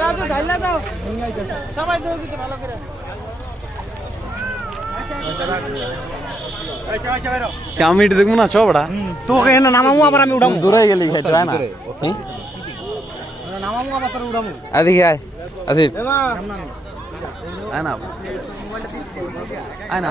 রাজু ঢাইলা দাও। সবাই দেও কিছু ভালো করে। আমি এটা দেখব না চ বড়া তোকে এখানে নামামু আবার আমি উঠামু দূরে গেলি খাইতে হয় না? নামামু আবার তোর উঠামু এদিকে আয় আসিফ। আয় না। আয় না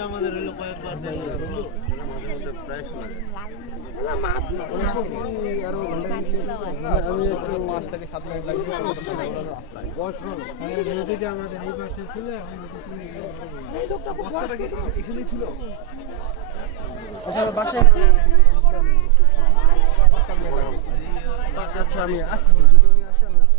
আমাদের মুন্সিপাড়া গুরুস্থানে একবার ঘোষণা করো না না, মাছ এই লোকটা খুব বয়স্ক। আচ্ছা বাসে আচ্ছা আমি আসছি যদি উনি আসে আমি আসছি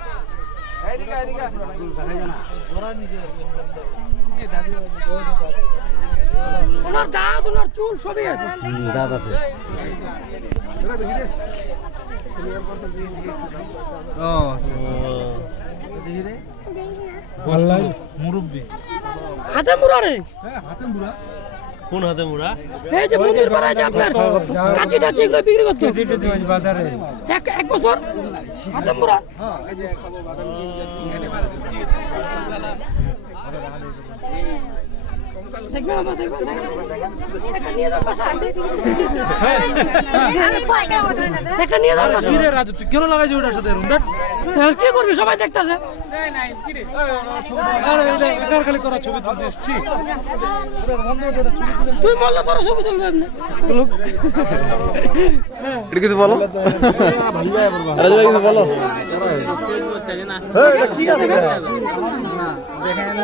ওনার দাঁত ওনার চুল সবই আছে। দাঁত আছে। হাতে মুড়া রে। কোন হাতে মুড়া? এই যে মুদির পাড়ায় যে আপনার কাঁচি টাচি এগুলো বিক্রি করতো। এক এক বছর? হাতে মুড়া দেখবেন আমরা দেখবেন একটা নিয়ে যান বাসায় একটা নিয়ে যান বাসায় রাজু তুই কেন লাগাইছিস ওটার সাথে রুম হ্যাঁ, কি করবি সবাই দেখতেছে? তুই বললে তোর ছবি তুলবে এমনি। কিছু বলো। রাজু ভাই কিছু বলো। দেখেন